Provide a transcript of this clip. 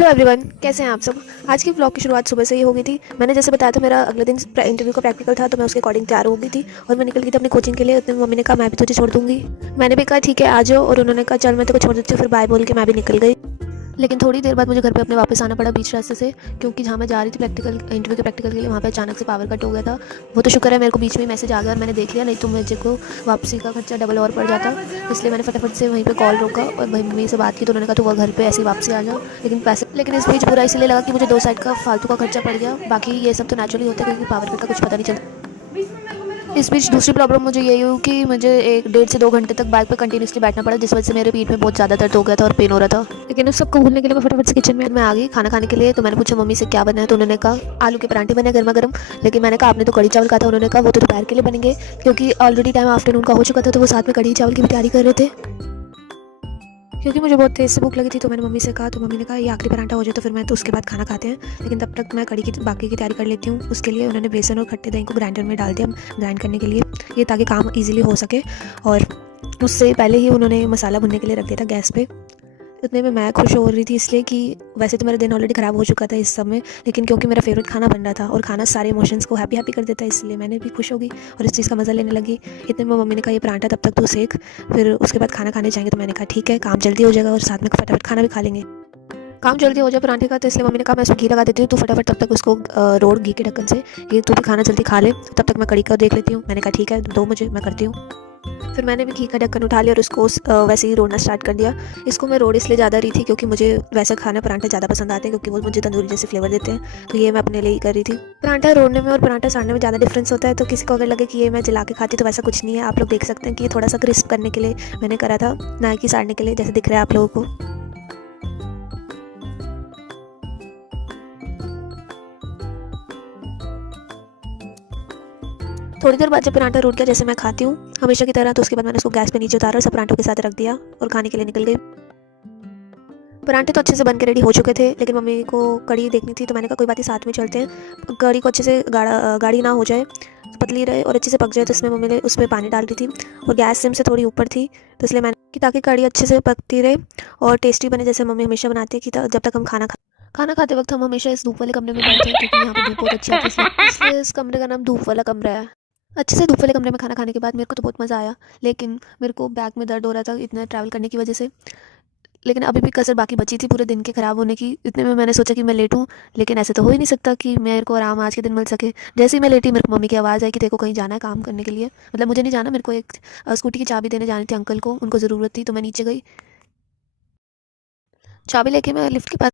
Hello everyone, कैसे हैं आप सब। आज की व्लॉग की शुरुआत सुबह से ही हो गई थी। मैंने जैसे बताया था मेरा अगले दिन इंटरव्यू का प्रैक्टिकल था, तो मैं उसके अकॉर्डिंग तैयार हो गई थी और मैं निकल गई थी अपनी कोचिंग के लिए। उतने में मम्मी ने कहा मैं भी तुझे छोड़ दूंगी। मैंने भी कहा ठीक है आ जाओ, और उन्होंने कहा चल मैं तेरे को छोड़ देती हूँ। फिर बाय बोल के मैं भी निकल गई। लेकिन थोड़ी देर बाद मुझे घर पे अपने वापस आना पड़ा बीच रास्ते से, क्योंकि जहाँ मैं जा रही थी इंटरव्यू के प्रैक्टिकल के लिए, वहाँ पे अचानक से पावर कट हो गया था। वो तो शुक्र है मेरे को बीच में मैसेज आ गया और मैंने देख लिया, नहीं तो मुझे को वापसी का खर्चा डबल और पड़ जाता। इसलिए मैंने फटाफट से वहीं पे कॉल रोका और वहीं मम्मी से बात की, तो उन्होंने कहा तू घर पे ऐसे ही वापसी आ जाओ। लेकिन इस बीच बुरा इसलिए लगा कि मुझे 2 साइड का फालतू का खर्चा पड़ गया। बाकी ये सब तो नेचुरली होता है, क्योंकि पावर कट का कुछ पता नहीं चलता। इस बीच दूसरी प्रॉब्लम मुझे यही हुई कि मुझे 1 डेढ़ से 2 घंटे तक बाइक पर कंटिन्यूसली बैठना पड़ा, जिस वजह से मेरे पीठ में बहुत ज़्यादा दर्द हो गया था और पेन हो रहा था। लेकिन उस सबको भूलने के लिए मैं फटाफट से किचन में आ गई खाना खाने के लिए। तो मैंने पूछा मम्मी से क्या बना है, तो उन्होंने कहा आलू के पराठे बने गर्मा गर्म। लेकिन मैंने कहा आपने तो कढ़ी चावल कहा था। उन्होंने कहा वो तो दोपहर के लिए बनेंगे, क्योंकि ऑलरेडी टाइम आफ्टरनून का हो चुका था, तो वो साथ में कढ़ी चावल की भी तैयारी कर रहे थे। क्योंकि मुझे बहुत तेज़ से भूख लगी थी, तो मैंने मम्मी से कहा, तो मम्मी ने कहा ये आखिरी पराठा हो जाए तो फिर मैं तो उसके बाद खाना खाते हैं, लेकिन तब तक मैं कढ़ी की बाकी की तैयारी कर लेती हूँ। उसके लिए उन्होंने बेसन और खट्टे दही को ग्राइंडर में डाल दिया ग्राइंड करने के लिए, ये ताकि काम ईजिली हो सके। और उससे पहले ही उन्होंने मसाला भुनने के लिए रख दिया था गैस पे। उतने में मैं खुश हो रही थी, इसलिए कि वैसे तो मेरा दिन ऑलरेडी ख़राब हो चुका था इस समय, लेकिन क्योंकि मेरा फेवरेट खाना बन रहा था और खाना सारे इमोशंस को हैप्पी हैप्पी कर देता है, इसलिए मैंने भी खुश हो गई और इस चीज़ का मज़ा लेने लगी। इतने में मम्मी ने कहा ये पराठा तब तक तू सेक, फिर उसके बाद खाना खाने जाएंगे। तो मैंने कहा ठीक है, काम जल्दी हो जाएगा और साथ में फटाफट खाना भी खा लेंगे। काम जल्दी हो जाए पराठे का, तो इसलिए मम्मी ने कहा मैं इसमें घी लगा देती हूँ, तू फटाफट तब तक उसको रोड घी के ढक्कन से, ये तू भी खाना जल्दी खा ले, तब तक मैं कढ़ी का देख लेती हूँ। मैंने कहा ठीक है दो मुझे, मैं करती हूँ। फिर मैंने भी घी का ढक्कन उठा लिया और उसको वैसे ही रोड़ना स्टार्ट कर दिया। इसको मैं रोड इसलिए ज़्यादा रही थी क्योंकि मुझे वैसा खाना पराठा ज़्यादा पसंद आते हैं, क्योंकि वो मुझे तंदूरी जैसे फ्लेवर देते हैं, तो ये मैं अपने लिए ही कर रही थी। पराठा रोड़ने में और पराठा साड़ने में ज़्यादा डिफरेंस होता है, तो किसी को अगर लगे कि ये मैं जला के खाती, तो वैसा कुछ नहीं है। आप लोग देख सकते हैं कि ये थोड़ा सा क्रिस्प करने के लिए मैंने करा था, ना कि साड़ने के लिए, जैसे दिख रहा है आप लोगों को। थोड़ी देर बाद जब पराठा रूठ गया जैसे मैं खाती हूँ हमेशा की तरह, तो उसके बाद मैंने उसको गैस पे नीचे उतारा और सब पराठों के साथ रख दिया और खाने के लिए निकल गई। पराठे तो अच्छे से बन के रेडी हो चुके थे, लेकिन मम्मी को कढ़ी देखनी थी, तो मैंने कहा कोई बात नहीं साथ में चलते हैं। कढ़ी को अच्छे से गाढ़ी ना हो जाए, पतली रहे और अच्छे से पक जाए, तो इसमें मम्मी ने उसमें पानी डाल दी थी और गैस सिम से थोड़ी ऊपर थी, तो इसलिए मैंने कि ताकि कढ़ी अच्छे से पकती रहे और टेस्टी बने, जैसे मम्मी हमेशा बनाती है कि जब तक हम खाना खाते वक्त हम हमेशा इस धूप वाले कमरे में बैठते हैं, क्योंकि यहाँ पे धूप बहुत अच्छी आती है, इसलिए इस कमरे का नाम धूप वाला कमरा है। अच्छे से धूप वाले कमरे में खाना खाने के बाद मेरे को तो बहुत मज़ा आया, लेकिन मेरे को बैक में दर्द हो रहा था इतना ट्रैवल करने की वजह से। लेकिन अभी भी कसर बाकी बची थी पूरे दिन के ख़राब होने की। इतने में मैंने सोचा कि मैं लेटूं, लेकिन ऐसे तो हो ही नहीं सकता कि मेरे को आराम आज के दिन मिल सके। जैसे ही मैं लेटी, मेरे को मम्मी की आवाज़ आई कि देखो कहीं जाना है काम करने के लिए। मतलब मुझे नहीं जाना, मेरे को एक स्कूटी की चाबी देने जानी थी अंकल को, उनको ज़रूरत थी, तो मैं नीचे गई। चाबी लेके मैं लिफ्ट के पास